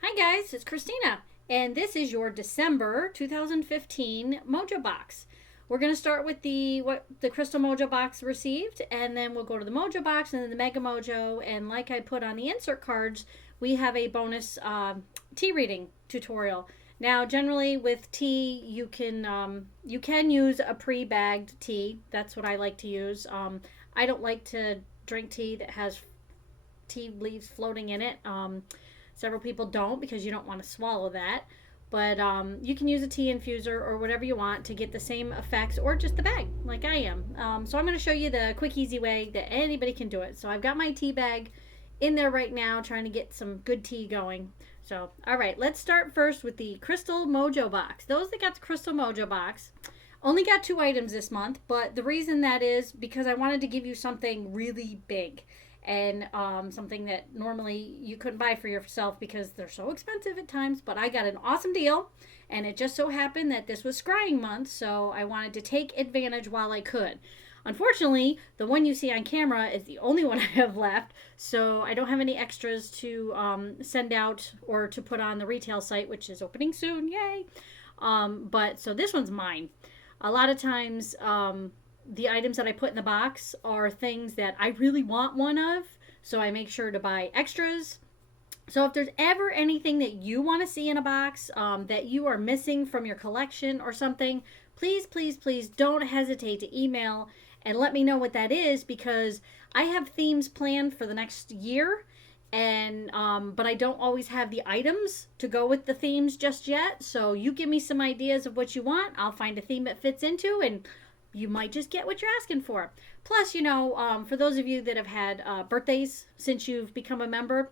Hi guys, it's Christina, and this is your December 2015 Mojo Box. We're going to start with what the Crystal Mojo Box received, and then we'll go to the Mojo Box and then the Mega Mojo, and like I put on the insert cards, we have a bonus tea reading tutorial. Now, generally with tea, you can use a pre-bagged tea. That's what I like to use. I don't like to drink tea that has tea leaves floating in it. Several people don't because you don't want to swallow that. But you can use a tea infuser or whatever you want to get the same effects, or just the bag like I am. So I'm going to show you the quick, easy way that anybody can do it. So I've got my tea bag in there right now trying to get some good tea going. So, all right, let's start first with the Crystal Mojo Box. Those that got the Crystal Mojo Box only got 2 items this month, but the reason that is because I wanted to give you something really big and something that normally you couldn't buy for yourself because they're so expensive at times. But I got an awesome deal, and it just so happened that this was Scrying month, so I wanted to take advantage while I could. Unfortunately, the one you see on camera is the only one I have left, so I don't have any extras to send out or to put on the retail site, which is opening soon. Yay! But so this one's mine. A lot of times, the items that I put in the box are things that I really want one of, so I make sure to buy extras. So if there's ever anything that you want to see in a box that you are missing from your collection or something, please, please, please don't hesitate to email and let me know what that is, because I have themes planned for the next year, and but I don't always have the items to go with the themes just yet. So you give me some ideas of what you want, I'll find a theme it fits into, and you might just get what you're asking for. Plus, for those of you that have had birthdays since you've become a member,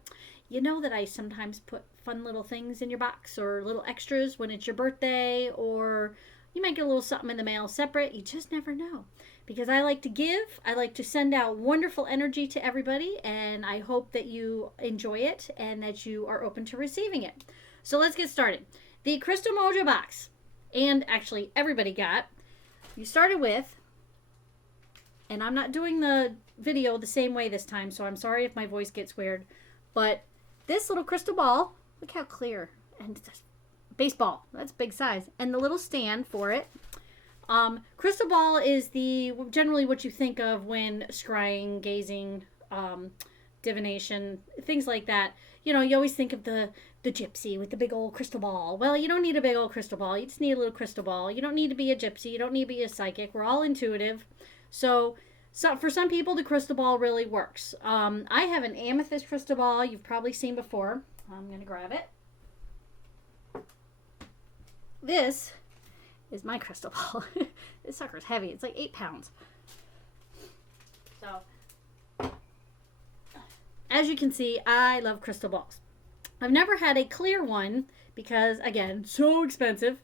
you know that I sometimes put fun little things in your box or little extras when it's your birthday, or you might get a little something in the mail separate. You just never know. Because I like to give, I like to send out wonderful energy to everybody, and I hope that you enjoy it and that you are open to receiving it. So let's get started. The Crystal Mojo Box, and actually everybody got, you started with, and I'm not doing the video the same way this time, so I'm sorry if my voice gets weird, but this little crystal ball, look how clear, and it's baseball, that's big size, and the little stand for it. Crystal ball is generally what you think of when scrying, gazing, divination, things like that. You always think of the gypsy with the big old crystal ball. Well, you don't need a big old crystal ball. You just need a little crystal ball. You don't need to be a gypsy. You don't need to be a psychic. We're all intuitive. So for some people, the crystal ball really works. I have an amethyst crystal ball you've probably seen before. I'm going to grab it. This is my crystal ball. This sucker's heavy. It's like 8 pounds. So, as you can see, I love crystal balls. I've never had a clear one because, again, so expensive.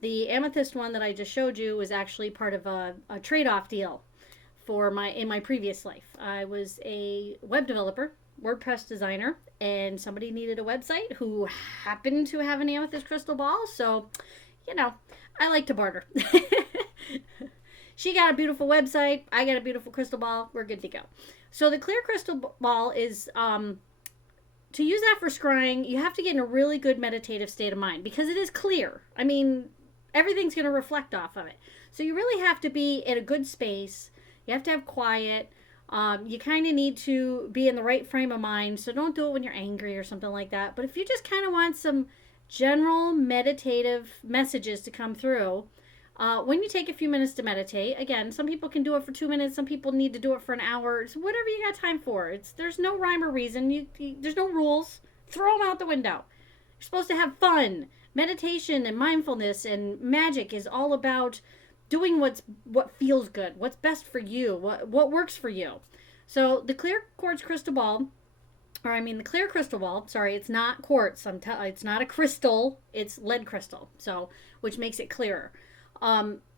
The amethyst one that I just showed you was actually part of a trade-off deal in my previous life. I was a web developer, WordPress designer, and somebody needed a website who happened to have an amethyst crystal ball, so I like to barter. She got a beautiful website. I got a beautiful crystal ball. We're good to go. So the clear crystal ball is, to use that for scrying, you have to get in a really good meditative state of mind because it is clear. I mean, everything's going to reflect off of it. So you really have to be in a good space. You have to have quiet. You kind of need to be in the right frame of mind. So don't do it when you're angry or something like that. But if you just kind of want some general meditative messages to come through, when you take a few minutes to meditate, again, some people can do it for 2 minutes, some people need to do it for an hour. It's whatever you got time for. There's no rhyme or reason. There's no rules. Throw them out the window. You're supposed to have fun. Meditation and mindfulness and magic is all about doing what feels good, what's best for you, what works for you. So the clear quartz crystal ball, the clear crystal ball, sorry, it's not quartz. It's not a crystal. It's lead crystal, which makes it clearer.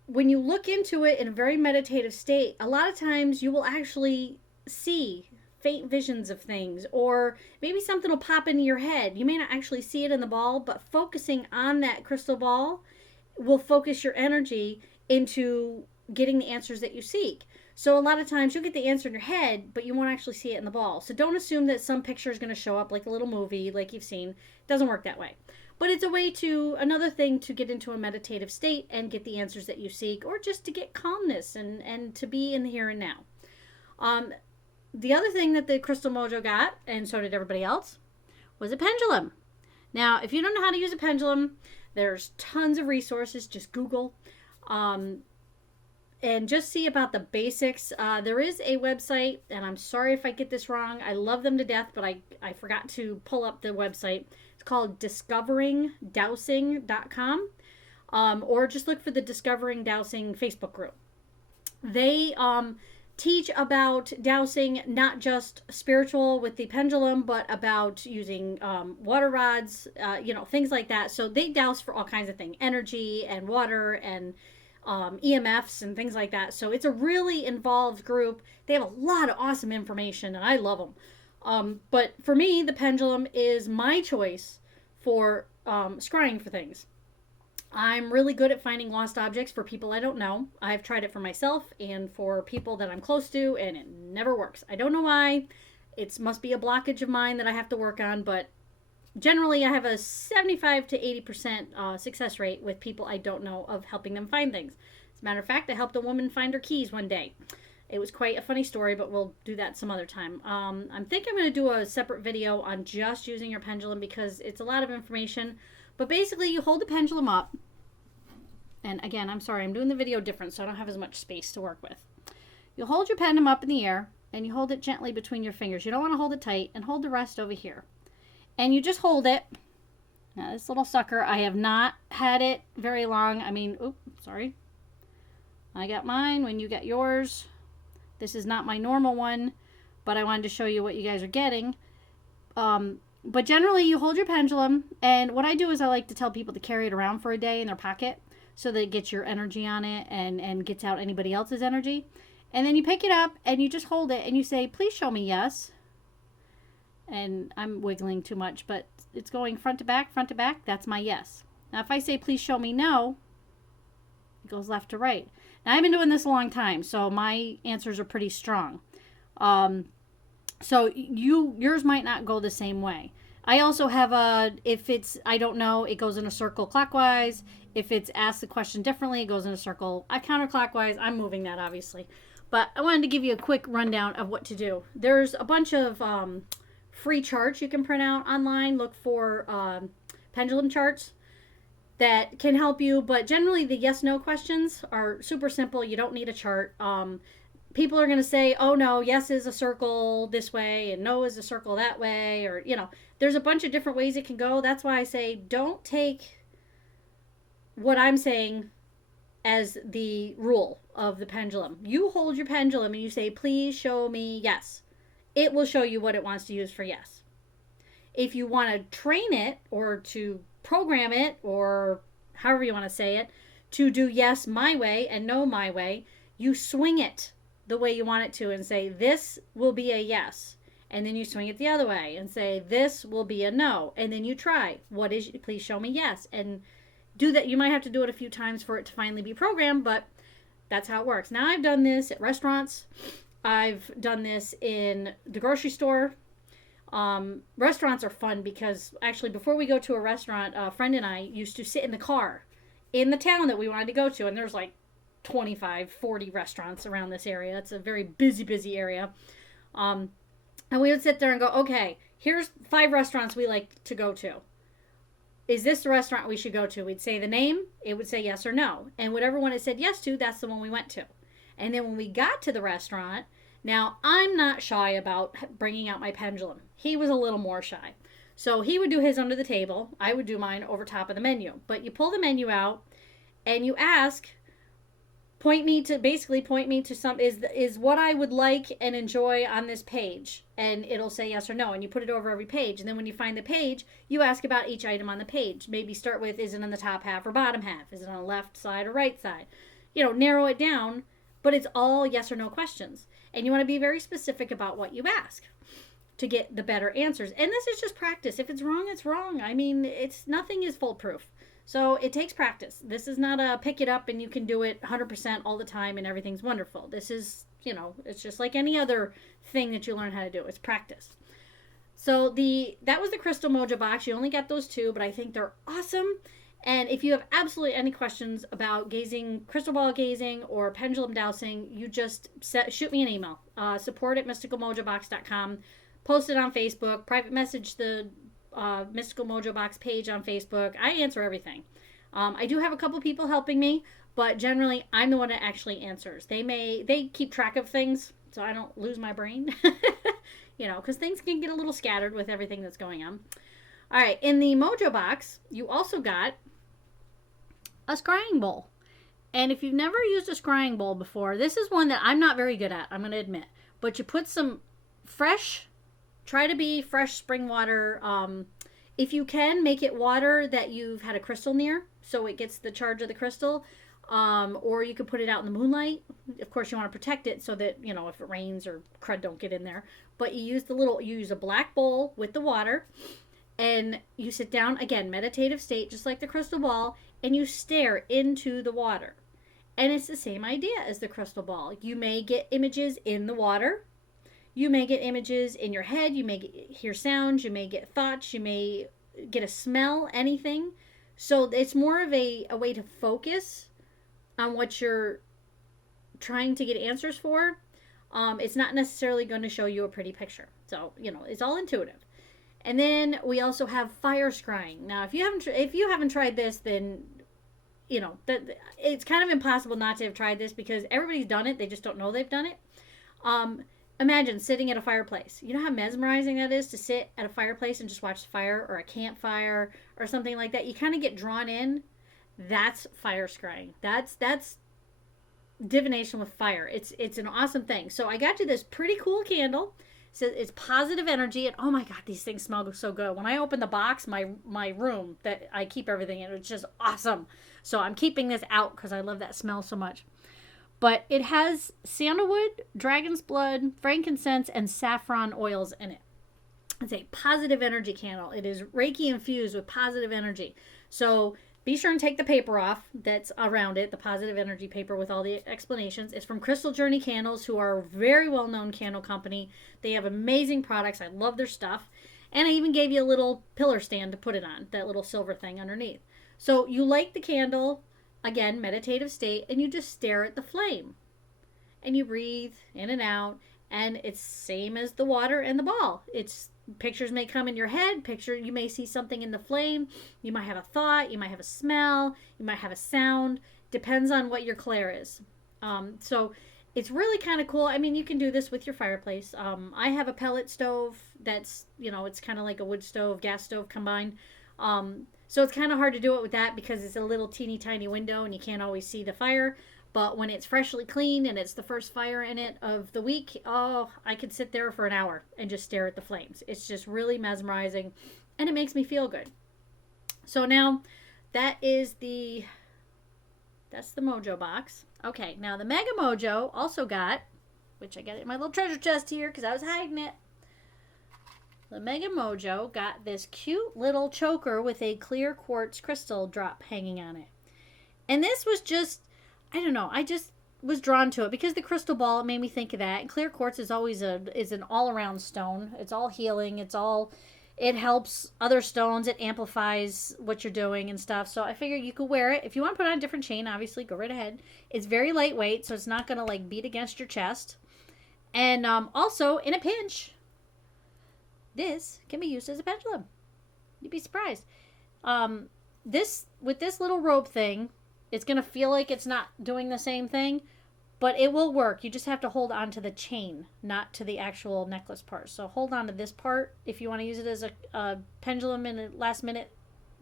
When you look into it in a very meditative state, a lot of times you will actually see faint visions of things, or maybe something will pop into your head. You may not actually see it in the ball, but focusing on that crystal ball will focus your energy into getting the answers that you seek. So a lot of times you'll get the answer in your head, but you won't actually see it in the ball. So don't assume that some picture is going to show up like a little movie like you've seen. It doesn't work that way. But it's a way to, another thing to get into a meditative state and get the answers that you seek, or just to get calmness and to be in the here and now. The other thing that the Crystal Mojo got, and so did everybody else, was a pendulum. Now, if you don't know how to use a pendulum, there's tons of resources. Just Google. And just see about the basics. There is a website, and I'm sorry if I get this wrong. I love them to death, but I forgot to pull up the website. It's called discoveringdowsing.com, or just look for the Discovering Dowsing Facebook group. They teach about dowsing, not just spiritual with the pendulum, but about using water rods, things like that. So they douse for all kinds of things, energy and water and EMFs and things like that. So it's a really involved group. They have a lot of awesome information, and I love them. But for me, the pendulum is my choice for scrying for things. I'm really good at finding lost objects for people I don't know. I've tried it for myself and for people that I'm close to, and it never works. I don't know why. It must be a blockage of mine that I have to work on, but generally I have a 75 to 80% success rate with people I don't know of helping them find things. As a matter of fact, I helped a woman find her keys one day. It was quite a funny story, but we'll do that some other time. I think I'm going to do a separate video on just using your pendulum because it's a lot of information. But basically, you hold the pendulum up. And again, I'm sorry, I'm doing the video different, so I don't have as much space to work with. You hold your pendulum up in the air, and you hold it gently between your fingers. You don't want to hold it tight, and hold the rest over here. And you just hold it. Now, this little sucker, I have not had it very long. I mean, oops, sorry. I got mine when you got yours. This is not my normal one, but I wanted to show you what you guys are getting. But generally, you hold your pendulum, and what I do is I like to tell people to carry it around for a day in their pocket so that it gets your energy on it and gets out anybody else's energy. And then you pick it up, and you just hold it, and you say, please show me yes. And I'm wiggling too much, but it's going front to back, front to back. That's my yes. Now, if I say, please show me no, it goes left to right. Now, I've been doing this a long time, so my answers are pretty strong. So yours might not go the same way. I also have if it's, I don't know, it goes in a circle clockwise. If it's asked the question differently, it goes in a circle counterclockwise. I'm moving that, obviously. But I wanted to give you a quick rundown of what to do. There's a bunch of free charts you can print out online. Look for pendulum charts that can help you, but generally the yes/no questions are super simple. You don't need a chart. People are going to say, oh no, yes is a circle this way and no is a circle that way, or there's a bunch of different ways it can go. That's why I say don't take what I'm saying as the rule of the pendulum. You hold your pendulum and you say, please show me yes. It will show you what it wants to use for yes. If you want to train it or to program it, or however you want to say it, to do yes my way and no my way, you swing it the way you want it to and say, this will be a yes. And then you swing it the other way and say, this will be a no. And then you try, please show me yes. And do that. You might have to do it a few times for it to finally be programmed, but that's how it works. Now, I've done this at restaurants. I've done this in the grocery store. Restaurants are fun because actually before we go to a restaurant, a friend and I used to sit in the car in the town that we wanted to go to. And there's like 25, 40 restaurants around this area. It's a very busy area. And we would sit there and go, okay, here's 5 restaurants we like to go to. Is this the restaurant we should go to? We'd say the name. It would say yes or no. And whatever one it said yes to, that's the one we went to. And then when we got to the restaurant, now I'm not shy about bringing out my pendulum. He was a little more shy. So he would do his under the table. I would do mine over top of the menu. But you pull the menu out and you ask, point me to some, is what I would like and enjoy on this page. And it'll say yes or no. And you put it over every page. And then when you find the page, you ask about each item on the page. Maybe start with, is it on the top half or bottom half? Is it on the left side or right side? Narrow it down. But it's all yes or no questions. And you want to be very specific about what you ask to get the better answers. And this is just practice. If it's wrong, it's wrong. I mean, nothing is foolproof. So it takes practice. This is not a pick it up and you can do it 100% all the time and everything's wonderful. This is, it's just like any other thing that you learn how to do. It's practice. So that was the Crystal Mojo Box. You only got those two, but I think they're awesome. And if you have absolutely any questions about gazing, crystal ball gazing, or pendulum dowsing, you just shoot me an email. support@mysticalmojobox.com. Post it on Facebook. Private message the Mystical Mojo Box page on Facebook. I answer everything. I do have a couple people helping me, but generally I'm the one that actually answers. They keep track of things so I don't lose my brain. Because things can get a little scattered with everything that's going on. All right, in the Mojo Box, you also got a scrying bowl. And if you've never used a scrying bowl before, this is one that I'm not very good at, I'm going to admit. But you put some try to be fresh spring water. If you can, make it water that you've had a crystal near, so it gets the charge of the crystal. Or you could put it out in the moonlight. Of course, you want to protect it so that, if it rains or crud don't get in there. But you use a black bowl with the water. And you sit down, again, meditative state, just like the crystal ball, and you stare into the water. And it's the same idea as the crystal ball. You may get images in the water. You may get images in your head. You may hear sounds. You may get thoughts. You may get a smell, anything. So it's more of a way to focus on what you're trying to get answers for. It's not necessarily going to show you a pretty picture. So, it's all intuitive. And then we also have fire scrying. Now, if you haven't tried this, then it's kind of impossible not to have tried this because everybody's done it. They just don't know they've done it. Imagine sitting at a fireplace. You know how mesmerizing that is to sit at a fireplace and just watch the fire, or a campfire or something like that. You kind of get drawn in. That's fire scrying. That's divination with fire. It's an awesome thing. So I got you this pretty cool candle. So it's positive energy, and oh my god, these things smell so good. When I open the box, my room that I keep everything in, it's just awesome. So I'm keeping this out because I love that smell so much. But it has sandalwood, dragon's blood, frankincense, and saffron oils in it. It's a positive energy candle. It is Reiki infused with positive energy. So be sure and take the paper off that's around it, the positive energy paper with all the explanations. It's from Crystal Journey Candles, who are a very well-known candle company. They have amazing products. I love their stuff. And I even gave you a little pillar stand to put it on, that little silver thing underneath. So you light the candle, again, meditative state, and you just stare at the flame. And you breathe in and out, and it's same as the water and the ball. Pictures may come in your head. You may see something in the flame. You might have a thought. You might have a smell. You might have a sound. Depends on what your clair is. So it's really kind of cool. I mean, you can do this with your fireplace. I have a pellet stove that's, it's kind of like a wood stove, gas stove combined. So it's kind of hard to do it with that because it's a little teeny tiny window and you can't always see the fire. But when it's freshly cleaned and it's the first fire in it of the week, I could sit there for an hour and just stare at the flames. It's just really mesmerizing and it makes me feel good. So now that's the Mojo Box. Okay, now the Mega Mojo also got, which I got it in my little treasure chest here because I was hiding it. The Mega Mojo got this cute little choker with a clear quartz crystal drop hanging on it. And this was just, I don't know, I just was drawn to it because the crystal ball, it made me think of that. And clear quartz is always an all-around stone. It's all healing. It helps other stones. It amplifies what you're doing and stuff. So I figured you could wear it. If you want to put on a different chain, obviously, go right ahead. It's very lightweight, so it's not going to beat against your chest. And also, in a pinch, this can be used as a pendulum. You'd be surprised. With this little rope thing, it's going to feel like it's not doing the same thing, but it will work. You just have to hold on to the chain, not to the actual necklace part. So hold on to this part if you want to use it as a pendulum in the last minute,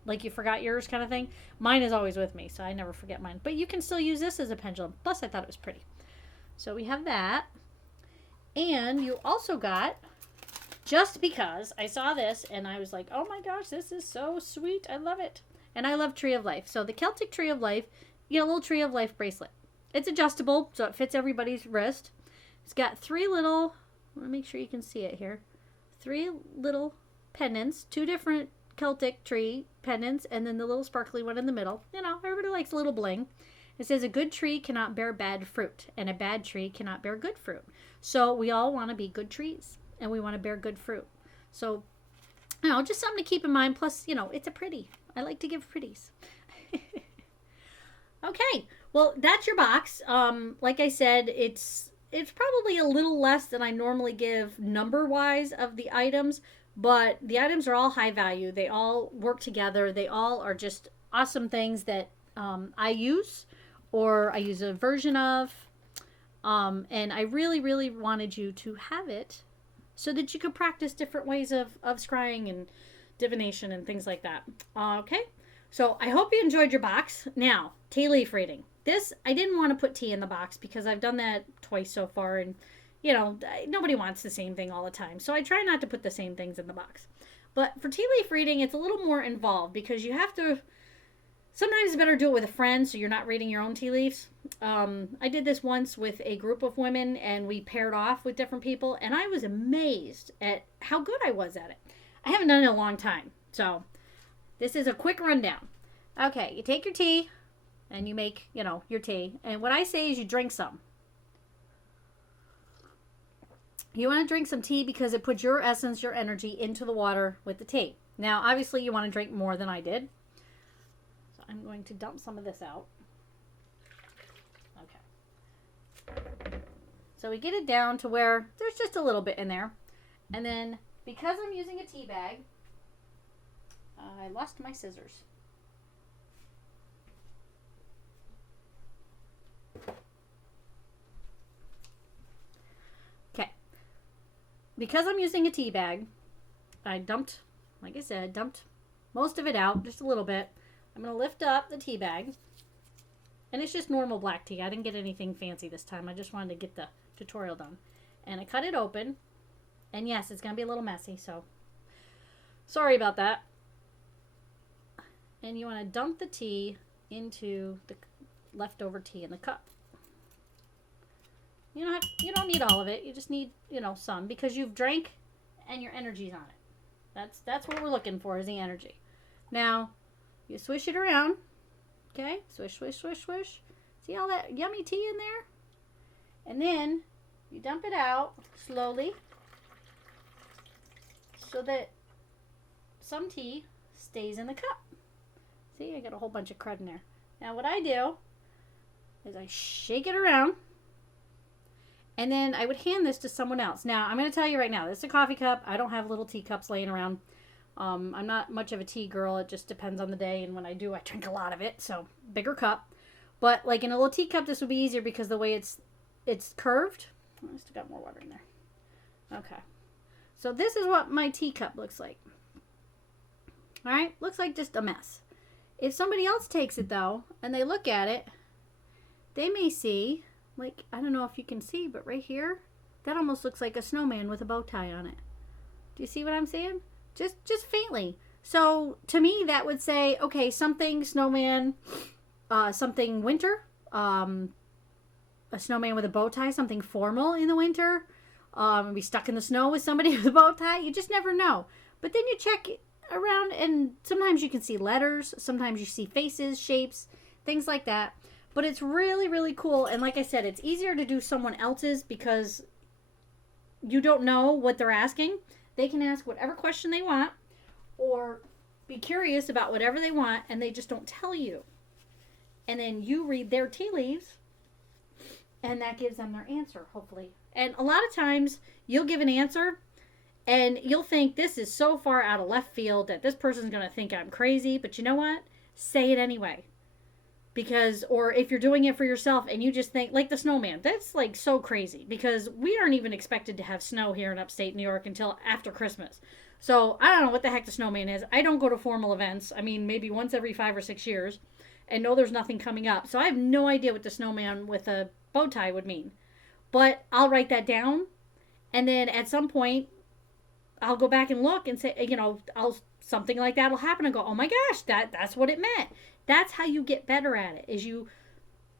like you forgot yours kind of thing. Mine is always with me, so I never forget mine. But you can still use this as a pendulum. Plus, I thought it was pretty. So we have that. And you also got, just because I saw this and I was like, oh my gosh, this is so sweet. I love it. And I love Tree of Life. So the Celtic Tree of Life, you get a little Tree of Life bracelet. It's adjustable, so it fits everybody's wrist. It's got three little, I want to make sure you can see it here, 3 little pendants, 2 different Celtic tree pendants and then the little sparkly one in the middle. You know, everybody likes a little bling. It says a good tree cannot bear bad fruit and a bad tree cannot bear good fruit. So we all want to be good trees and we want to bear good fruit. So, you know, just something to keep in mind. Plus, you know, it's a pretty. I like to give pretties. Okay, well, that's your box. Like I said, it's probably a little less than I normally give number-wise of the items, but the items are all high value. They all work together. They all are just awesome things that I use or I use a version of. And I really, really wanted you to have it so that you could practice different ways of scrying and divination and things like that. Okay, so I hope you enjoyed your box. Now, tea leaf reading. This, I didn't want to put tea in the box because I've done that twice so far, and you know, nobody wants the same thing all the time. So I try not to put the same things in the box. But for tea leaf reading, it's a little more involved because you have to, sometimes it's better to do it with a friend so you're not reading your own tea leaves. I did this once with a group of women and we paired off with different people and I was amazed at how good I was at it. I haven't done it in a long time. So this is a quick rundown. Okay, you take your tea and you make, you know, your tea. And what I say is you drink some. You want to drink some tea because it puts your essence, your energy into the water with the tea. Now, obviously, you want to drink more than I did. So I'm going to dump some of this out. Okay. So we get it down to where there's just a little bit in there. And then, because I'm using a tea bag, I lost my scissors. Because I'm using a tea bag, I dumped, like I said, dumped most of it out, just a little bit. I'm going to lift up the tea bag. And it's just normal black tea. I didn't get anything fancy this time. I just wanted to get the tutorial done. And I cut it open. And yes, it's going to be a little messy, so sorry about that. And you want to dump the tea into the leftover tea in the cup. You don't need all of it. You just need, you know, some because you've drank and your energy's on it. That's what we're looking for is the energy. Now, you swish it around. Okay? Swish, swish, swish, swish. See all that yummy tea in there? And then you dump it out slowly so that some tea stays in the cup. See, I got a whole bunch of crud in there. Now what I do is I shake it around. And then I would hand this to someone else. Now, I'm going to tell you right now, this is a coffee cup. I don't have little teacups laying around. I'm not much of a tea girl. It just depends on the day. And when I do, I drink a lot of it. So, bigger cup. But, like in a little teacup, this would be easier because the way it's curved. Oh, I still got more water in there. Okay. So, this is what my teacup looks like. All right? Looks like just a mess. If somebody else takes it, though, and they look at it, they may see... Like, I don't know if you can see, but right here, that almost looks like a snowman with a bow tie on it. Do you see what I'm saying? Just faintly. So, to me, that would say, okay, something snowman, something winter, a snowman with a bow tie, something formal in the winter, be stuck in the snow with somebody with a bow tie. You just never know. But then you check around, and sometimes you can see letters, sometimes you see faces, shapes, things like that. But it's really, really cool. And like I said, it's easier to do someone else's because you don't know what they're asking. They can ask whatever question they want or be curious about whatever they want and they just don't tell you. And then you read their tea leaves and that gives them their answer, hopefully. And a lot of times you'll give an answer and you'll think this is so far out of left field that this person's going to think I'm crazy. But you know what? Say it anyway. Because, or if you're doing it for yourself and you just think, like the snowman, that's like so crazy because we aren't even expected to have snow here in upstate New York until after Christmas. So I don't know what the heck the snowman is. I don't go to formal events. I mean, maybe once every 5 or 6 years and know there's nothing coming up. So I have no idea what the snowman with a bow tie would mean. But I'll write that down and then at some point I'll go back and look and say, you know, something like that will happen and go, oh my gosh, that's what it meant. That's how you get better at it, is you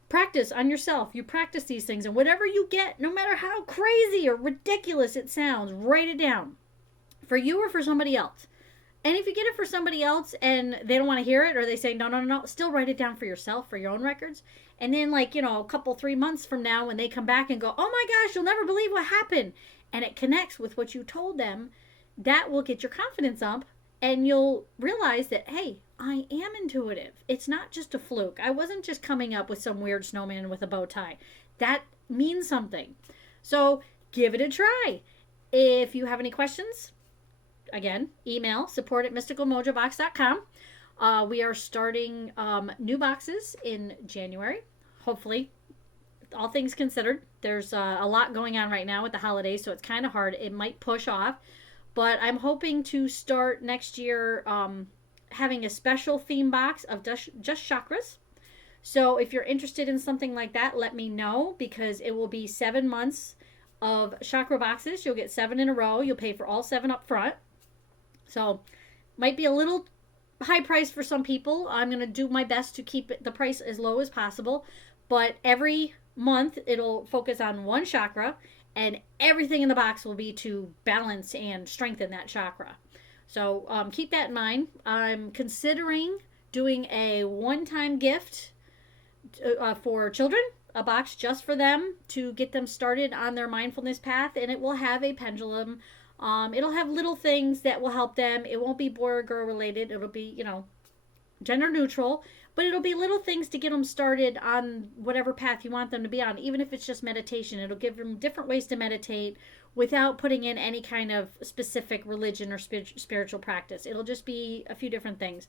practice on yourself. You practice these things, and whatever you get, no matter how crazy or ridiculous it sounds, write it down for you or for somebody else. And if you get it for somebody else and they don't want to hear it, or they say, no, no, no, still write it down for yourself, for your own records. And then, like, you know, a couple, 3 months from now, when they come back and go, oh my gosh, you'll never believe what happened, and it connects with what you told them, that will get your confidence up. And you'll realize that, hey, I am intuitive. It's not just a fluke. I wasn't just coming up with some weird snowman with a bow tie. That means something. So give it a try. If you have any questions, again, email support@mysticalmojobox.com. We are starting new boxes in January. Hopefully, all things considered. There's a lot going on right now with the holidays, so it's kind of hard. It might push off. But I'm hoping to start next year having a special theme box of just chakras. So if you're interested in something like that, let me know, because it will be 7 months of chakra boxes. You'll get 7 in a row. You'll pay for all 7 up front. So might be a little high price for some people. I'm going to do my best to keep the price as low as possible. But every month it'll focus on one chakra, and everything in the box will be to balance and strengthen that chakra. So keep that in mind. I'm considering doing a one-time gift for children, a box just for them to get them started on their mindfulness path, and it will have a pendulum. It'll have little things that will help them. It won't be boy or girl related. It'll be, you know, gender neutral, but it'll be little things to get them started on whatever path you want them to be on. Even if it's just meditation, it'll give them different ways to meditate without putting in any kind of specific religion or spiritual practice. It'll just be a few different things.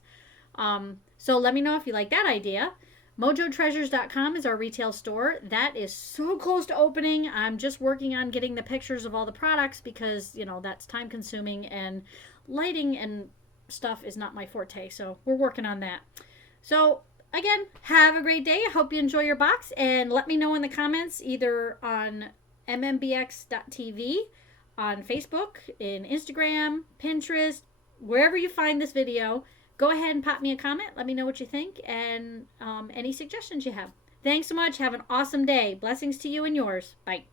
So let me know if you like that idea. MojoTreasures.com is our retail store. That is so close to opening. I'm just working on getting the pictures of all the products, because, you know, that's time consuming, and lighting and stuff is not my forte. So we're working on that. So again, have a great day. I hope you enjoy your box, and let me know in the comments, either on mmbx.tv, on Facebook, in Instagram, Pinterest, wherever you find this video. Go ahead and pop me a comment. Let me know what you think, and any suggestions you have. Thanks so much. Have an awesome day. Blessings to you and yours. Bye.